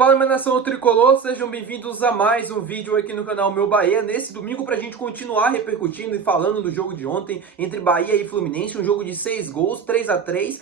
Fala, minha nação tricolor, sejam bem-vindos a mais um vídeo aqui no canal Meu Bahia, nesse domingo pra gente continuar repercutindo e falando do jogo de ontem entre Bahia e Fluminense, um jogo de 6 gols, 3-3,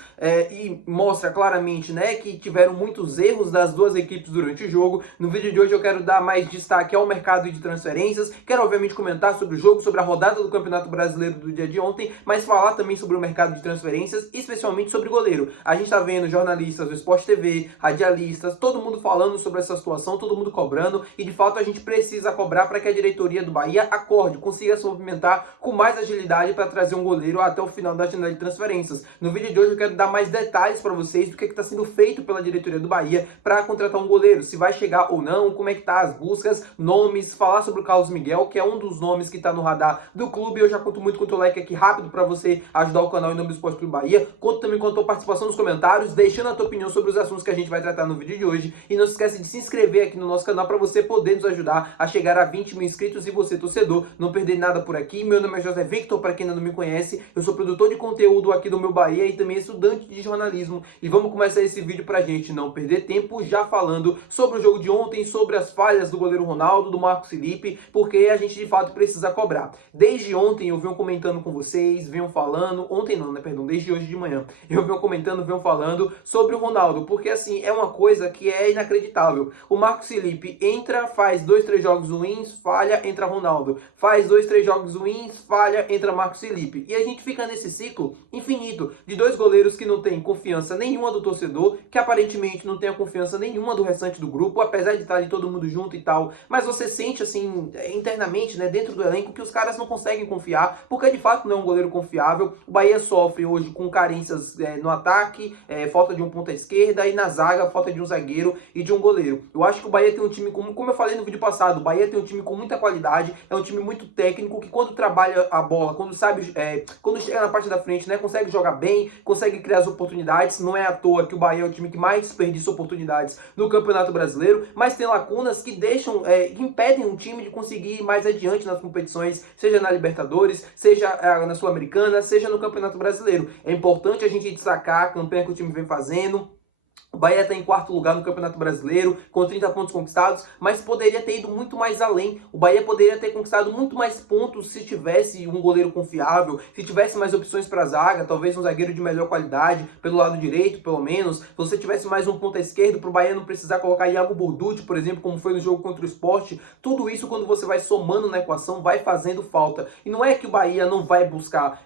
e mostra claramente, né, que tiveram muitos erros das duas equipes durante o jogo. No vídeo de hoje eu quero dar mais destaque ao mercado de transferências, quero obviamente comentar sobre o jogo, sobre a rodada do Campeonato Brasileiro do dia de ontem, mas falar também sobre o mercado de transferências, especialmente sobre goleiro. A gente tá vendo jornalistas do Sport TV, radialistas, todo mundo falando sobre essa situação, todo mundo cobrando, e de fato a gente precisa cobrar para que a diretoria do Bahia acorde, consiga se movimentar com mais agilidade para trazer um goleiro até o final da janela de transferências. No vídeo de hoje eu quero dar mais detalhes para vocês do que está sendo feito pela diretoria do Bahia para contratar um goleiro, se vai chegar ou não, como é que tá as buscas, nomes, falar sobre o Carlos Miguel, que é um dos nomes que está no radar do clube. Eu já conto muito com o teu like aqui rápido para você ajudar o canal em nome do Esporte Clube Bahia. Conto também com a tua participação nos comentários, deixando a tua opinião sobre os assuntos que a gente vai tratar no vídeo de hoje, e não se esquece de se inscrever aqui no nosso canal para você poder nos ajudar a chegar a 20 mil inscritos e você, torcedor, não perder nada por aqui. Meu nome é José Victor, para quem ainda não me conhece, eu sou produtor de conteúdo aqui do Meu Bahia e também estudante de jornalismo, e vamos começar esse vídeo pra gente não perder tempo já falando sobre o jogo de ontem, sobre as falhas do goleiro Ronaldo, do Marcos Felipe, porque a gente de fato precisa cobrar. Desde ontem eu venho comentando com vocês, venho falando, ontem não, né, perdão, desde hoje de manhã, eu venho comentando, venho falando sobre o Ronaldo, porque assim, é uma coisa que é inacreditável. O Marcos Felipe entra, faz 2, 3 jogos ruins, falha, entra Ronaldo. Faz 2, 3 jogos ruins, falha, entra Marcos Felipe. E a gente fica nesse ciclo infinito de dois goleiros que não têm confiança nenhuma do torcedor, que aparentemente não tem a confiança nenhuma do restante do grupo, apesar de estar ali todo mundo junto e tal. Mas você sente assim, internamente, né, dentro do elenco, que os caras não conseguem confiar, porque de fato não é um goleiro confiável. O Bahia sofre hoje com carências no ataque, falta de um ponta esquerda, e na zaga, falta de um zagueiro e de um goleiro. Eu acho que o Bahia tem um time, como eu falei no vídeo passado, o Bahia tem um time com muita qualidade, é um time muito técnico, que quando trabalha a bola, quando sabe, quando chega na parte da frente, né, consegue jogar bem, consegue criar as oportunidades. Não é à toa que o Bahia é o time que mais desperdiça oportunidades no Campeonato Brasileiro, mas tem lacunas que deixam, que impedem um time de conseguir ir mais adiante nas competições, seja na Libertadores, seja na Sul-Americana, seja no Campeonato Brasileiro. É importante a gente destacar a campanha que o time vem fazendo. O Bahia está em quarto lugar no Campeonato Brasileiro, com 30 pontos conquistados, mas poderia ter ido muito mais além. O Bahia poderia ter conquistado muito mais pontos se tivesse um goleiro confiável, se tivesse mais opções para a zaga, talvez um zagueiro de melhor qualidade, pelo lado direito, pelo menos. Se você tivesse mais um ponta esquerdo, para o Bahia não precisar colocar Iago Borducci, por exemplo, como foi no jogo contra o Sport. Tudo isso, quando você vai somando na equação, vai fazendo falta. E não é que o Bahia não vai buscar.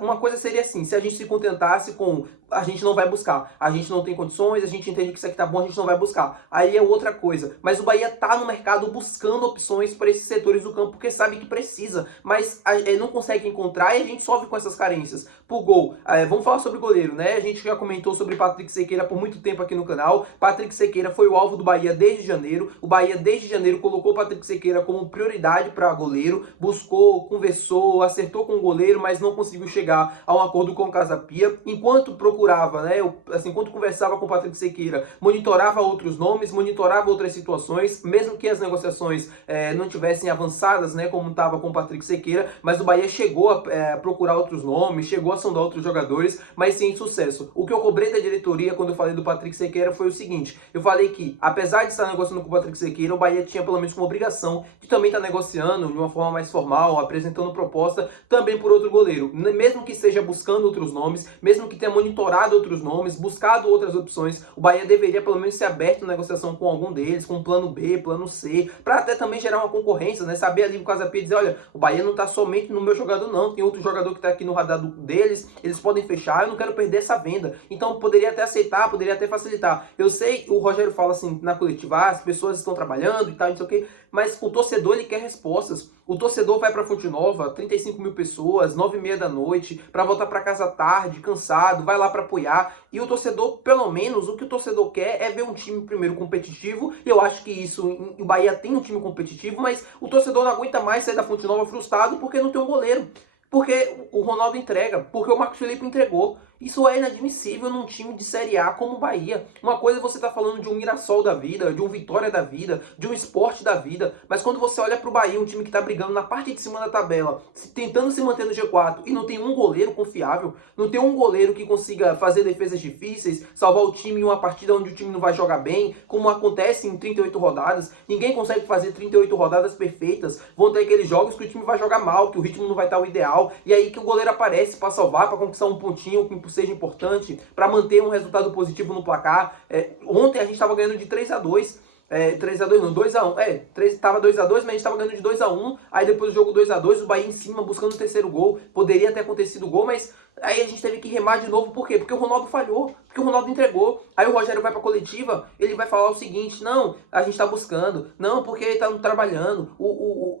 Uma coisa seria assim, se a gente se contentasse com a gente não vai buscar, a gente não tem condições, a gente entende que isso aqui tá bom, a gente não vai buscar. Aí é outra coisa. Mas o Bahia tá no mercado buscando opções para esses setores do campo, porque sabe que precisa, mas não consegue encontrar, e a gente sofre com essas carências. Pro gol, vamos falar sobre goleiro, né? A gente já comentou sobre Patrick Sequeira por muito tempo aqui no canal. Patrick Sequeira foi o alvo do Bahia desde janeiro. O Bahia desde janeiro colocou o Patrick Sequeira como prioridade para goleiro, buscou, conversou, acertou com o goleiro, mas não conseguiu chegar a um acordo com o Casa Pia. Enquanto procurava, né, enquanto conversava com o Patrick Sequeira, monitorava outros nomes, monitorava outras situações, mesmo que as negociações não tivessem avançadas, né, como estava com o Patrick Sequeira, mas o Bahia chegou a procurar outros nomes, chegou a sondar outros jogadores, mas sem sucesso. O que eu cobrei da diretoria quando eu falei do Patrick Sequeira foi o seguinte: eu falei que, apesar de estar negociando com o Patrick Sequeira, o Bahia tinha pelo menos uma obrigação de também estar negociando de uma forma mais formal, apresentando proposta também por outro goleiro, mesmo que esteja buscando outros nomes, mesmo que tenha monitorado outros nomes, buscado outras opções. O Bahia deveria pelo menos ser aberto na negociação com algum deles, com plano B, plano C, para até também gerar uma concorrência, né? Saber ali o Casa Pia dizer, olha, o Bahia não tá somente no meu jogador não, tem outro jogador que tá aqui no radar deles, eles podem fechar, eu não quero perder essa venda. Então poderia até aceitar, poderia até facilitar. Eu sei, o Rogério fala assim na coletiva, as pessoas estão trabalhando e tal, não sei o que, mas o torcedor, ele quer respostas. O torcedor vai pra Fonte Nova, 35 mil pessoas, 9h30 da noite, para voltar para casa tarde, cansado, vai lá para apoiar. E o torcedor, pelo menos, o que o torcedor quer é ver um time primeiro competitivo. E eu acho que isso, o Bahia tem um time competitivo, mas o torcedor não aguenta mais sair da Fonte Nova frustrado porque não tem um goleiro. Porque o Ronaldo entrega, porque o Marcos Felipe entregou. Isso é inadmissível num time de Série A como o Bahia. Uma coisa é você tá falando de um Mirassol da vida, de um Vitória da vida, de um Sport da vida, mas quando você olha pro Bahia, um time que tá brigando na parte de cima da tabela, tentando se manter no G4 e não tem um goleiro confiável, não tem um goleiro que consiga fazer defesas difíceis, salvar o time em uma partida onde o time não vai jogar bem, como acontece em 38 rodadas, ninguém consegue fazer 38 rodadas perfeitas, vão ter aqueles jogos que o time vai jogar mal, que o ritmo não vai estar o ideal, e aí que o goleiro aparece para salvar, para conquistar um pontinho, que seja importante, para manter um resultado positivo no placar. Ontem a gente estava ganhando de 3-2, 3-2 não, 2-1, tava 2-2, mas a gente tava ganhando de 2-1, aí depois do jogo 2-2, o Bahia em cima, buscando o terceiro gol, poderia ter acontecido o gol, mas aí a gente teve que remar de novo, por quê? Porque o Ronaldo falhou, porque o Ronaldo entregou, aí o Rogério vai pra coletiva, ele vai falar o seguinte, não, a gente tá buscando, não, porque ele tá trabalhando,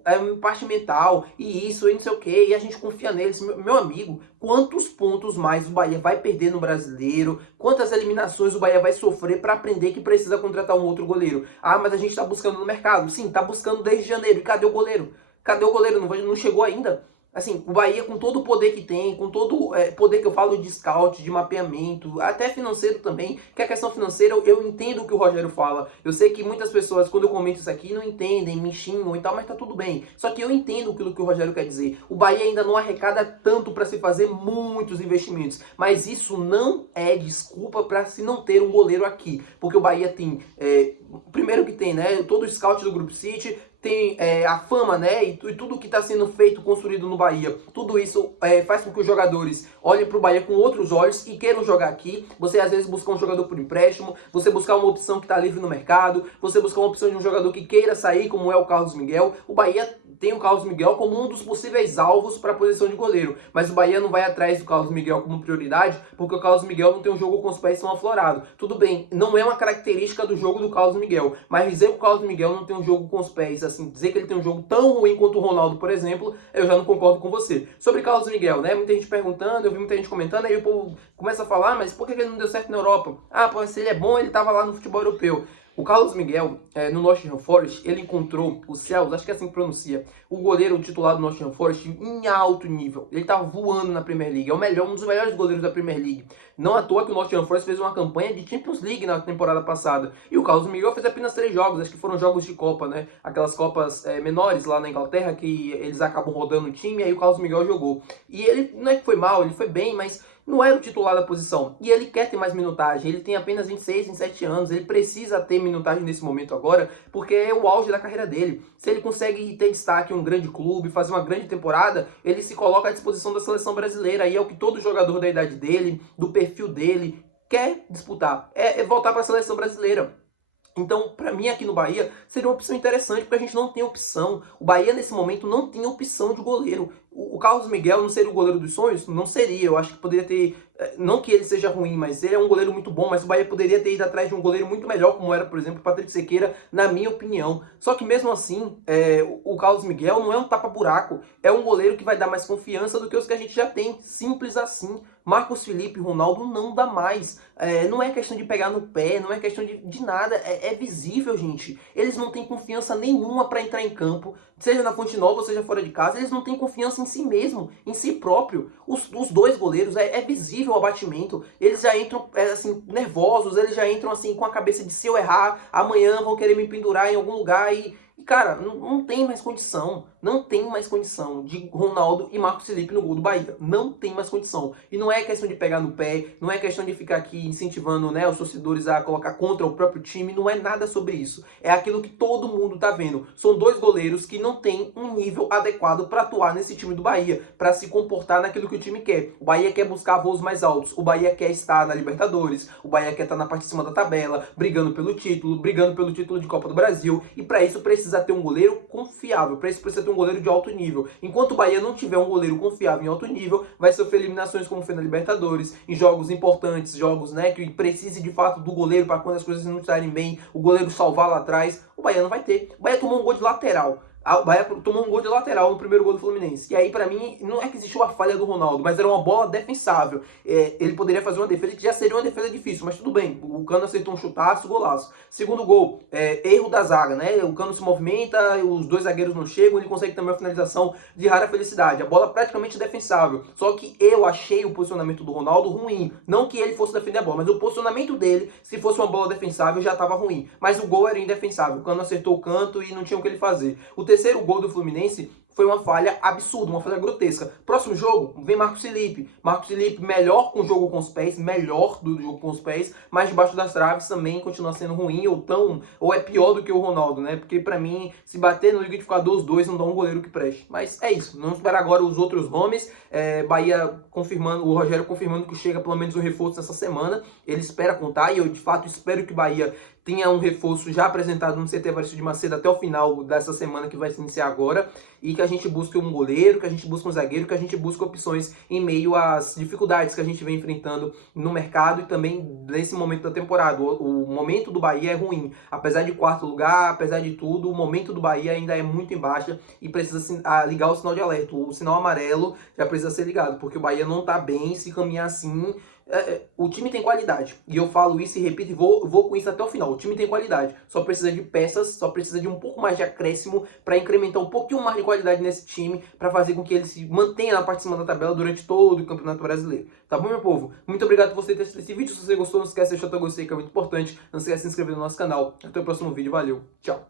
é uma parte mental, e isso, e não sei o que, e a gente confia neles, meu amigo, quantos pontos mais o Bahia vai perder no Brasileiro, quantas eliminações o Bahia vai sofrer pra aprender que precisa contratar um outro goleiro. Ah, mas a gente tá buscando no mercado, sim, tá buscando desde janeiro, e cadê o goleiro? Cadê o goleiro? Não chegou ainda? Assim, o Bahia com todo o poder que tem, com todo poder que eu falo de scout, de mapeamento, até financeiro também, que a questão financeira eu entendo o que o Rogério fala. Eu sei que muitas pessoas, quando eu comento isso aqui, não entendem, me xingam e tal, mas tá tudo bem. Só que eu entendo aquilo que o Rogério quer dizer. O Bahia ainda não arrecada tanto para se fazer muitos investimentos, mas isso não é desculpa para se não ter um goleiro aqui. Porque o Bahia tem, primeiro que tem, né, todo o scout do Group City, tem a fama, né, e tudo que está sendo feito, construído no Bahia, tudo isso faz com que os jogadores olhem para o Bahia com outros olhos e queiram jogar aqui. Você às vezes buscar um jogador por empréstimo, você buscar uma opção que está livre no mercado, você buscar uma opção de um jogador que queira sair, como é o Carlos Miguel. O Bahia tem o Carlos Miguel como um dos possíveis alvos para a posição de goleiro, mas o Bahia não vai atrás do Carlos Miguel como prioridade, porque o Carlos Miguel não tem um jogo com os pés tão aflorados. Tudo bem, não é uma característica do jogo do Carlos Miguel, mas dizer que o Carlos Miguel não tem um jogo com os pés, assim, dizer que ele tem um jogo tão ruim quanto o Ronaldo, por exemplo, eu já não concordo com você. Sobre Carlos Miguel, né, muita gente perguntando, eu vi muita gente comentando, aí o povo começa a falar, mas por que ele não deu certo na Europa? Ah, pô, se ele é bom, ele tava lá no futebol europeu. O Carlos Miguel, no Nottingham Forest, ele encontrou o Cels, acho que é assim que pronuncia, o goleiro titular do Nottingham Forest em alto nível. Ele tava voando na Premier League, é o melhor, um dos melhores goleiros da Premier League. Não à toa que o Nottingham Forest fez uma campanha de Champions League na temporada passada. E o Carlos Miguel fez apenas 3 jogos, acho que foram jogos de Copa, né? Aquelas Copas menores lá na Inglaterra, que eles acabam rodando o time, e aí o Carlos Miguel jogou. E ele, não é que foi mal, ele foi bem, mas não era o titular da posição, e ele quer ter mais minutagem, ele tem apenas 26, 27 anos, ele precisa ter minutagem nesse momento agora, porque é o auge da carreira dele. Se ele consegue ter destaque em um grande clube, fazer uma grande temporada, ele se coloca à disposição da seleção brasileira, e é o que todo jogador da idade dele, do perfil dele, quer disputar, é voltar para a seleção brasileira. Então, para mim aqui no Bahia, seria uma opção interessante, porque a gente não tem opção. O Bahia, nesse momento, não tem opção de goleiro. O Carlos Miguel não seria o goleiro dos sonhos? Não seria. Eu acho que poderia ter... Não que ele seja ruim, mas ele é um goleiro muito bom, mas o Bahia poderia ter ido atrás de um goleiro muito melhor, como era, por exemplo, o Patrick Sequeira, na minha opinião. Só que mesmo assim, o Carlos Miguel não é um tapa-buraco. É um goleiro que vai dar mais confiança do que os que a gente já tem. Simples assim. Marcos Felipe e Ronaldo não dá mais. Não é questão de pegar no pé, não é questão de nada. É visível, gente. Eles não têm confiança nenhuma para entrar em campo, seja na Fonte Nova, seja fora de casa. Eles não têm confiança em si mesmo, em si próprio. Os dois goleiros, é visível o abatimento. Eles já entram assim, nervosos, eles já entram assim com a cabeça de se eu errar, amanhã vão querer me pendurar em algum lugar e cara, não tem mais condição. Não tem mais condição de Ronaldo e Marcos Felipe no gol do Bahia. Não tem mais condição. E não é questão de pegar no pé, não é questão de ficar aqui incentivando, né, os torcedores a colocar contra o próprio time. Não é nada sobre isso. É aquilo que todo mundo tá vendo. São dois goleiros que não têm um nível adequado para atuar nesse time do Bahia, para se comportar naquilo que o time quer. O Bahia quer buscar voos mais altos. O Bahia quer estar na Libertadores. O Bahia quer estar na parte de cima da tabela, brigando pelo título de Copa do Brasil. E para isso precisa ter um goleiro confiável. Para isso precisa ter um goleiro de alto nível. Enquanto o Bahia não tiver um goleiro confiável em alto nível, vai sofrer eliminações como foi na Libertadores, em jogos importantes, jogos, né, que precise de fato do goleiro para quando as coisas não estarem bem, o goleiro salvar lá atrás. O Bahia não vai ter. O Bahia tomou um gol de lateral. O Bahia tomou um gol de lateral no primeiro gol do Fluminense. E aí, pra mim, não é que existiu a falha do Ronaldo, mas era uma bola defensável. Ele poderia fazer uma defesa que já seria uma defesa difícil, mas tudo bem. O Cano aceitou um chutaço, golaço. Segundo gol, erro da zaga, né? O Cano se movimenta, os dois zagueiros não chegam, ele consegue também uma finalização de rara felicidade. A bola praticamente defensável. Só que eu achei o posicionamento do Ronaldo ruim. Não que ele fosse defender a bola, mas o posicionamento dele, se fosse uma bola defensável, já estava ruim. Mas o gol era indefensável. O Cano acertou o canto e não tinha o que ele fazer. O terceiro gol do Fluminense foi uma falha absurda, uma falha grotesca. Próximo jogo, vem Marcos Felipe. Marcos Felipe melhor com o jogo com os pés, melhor do jogo com os pés, mas debaixo das traves também continua sendo ruim ou é pior do que o Ronaldo, né? Porque pra mim, se bater no liquidificador os dois, não dá um goleiro que preste. Mas é isso, vamos esperar agora os outros nomes. Bahia confirmando, o Rogério confirmando que chega pelo menos um reforço essa semana. Ele espera contar e eu de fato espero que Bahia tenha um reforço já apresentado no CT Evaristo de Macedo até o final dessa semana que vai se iniciar agora, e que a gente busque um goleiro, que a gente busque um zagueiro, que a gente busque opções em meio às dificuldades que a gente vem enfrentando no mercado e também nesse momento da temporada. O momento do Bahia é ruim, apesar de quarto lugar, apesar de tudo, o momento do Bahia ainda é muito em baixa e precisa ligar o sinal de alerta. O sinal amarelo já precisa ser ligado, porque o Bahia não tá bem. Se caminhar assim, o time tem qualidade, e eu falo isso e repito e vou com isso até o final. O time tem qualidade, só precisa de peças, só precisa de um pouco mais de acréscimo para incrementar um pouquinho mais de qualidade nesse time, para fazer com que ele se mantenha na parte de cima da tabela durante todo o Campeonato Brasileiro. Tá bom, meu povo? Muito obrigado por você ter assistido esse vídeo. Se você gostou, não esquece de deixar o teu gostei, que é muito importante. Não esquece de se inscrever no nosso canal. Até o próximo vídeo, valeu, tchau!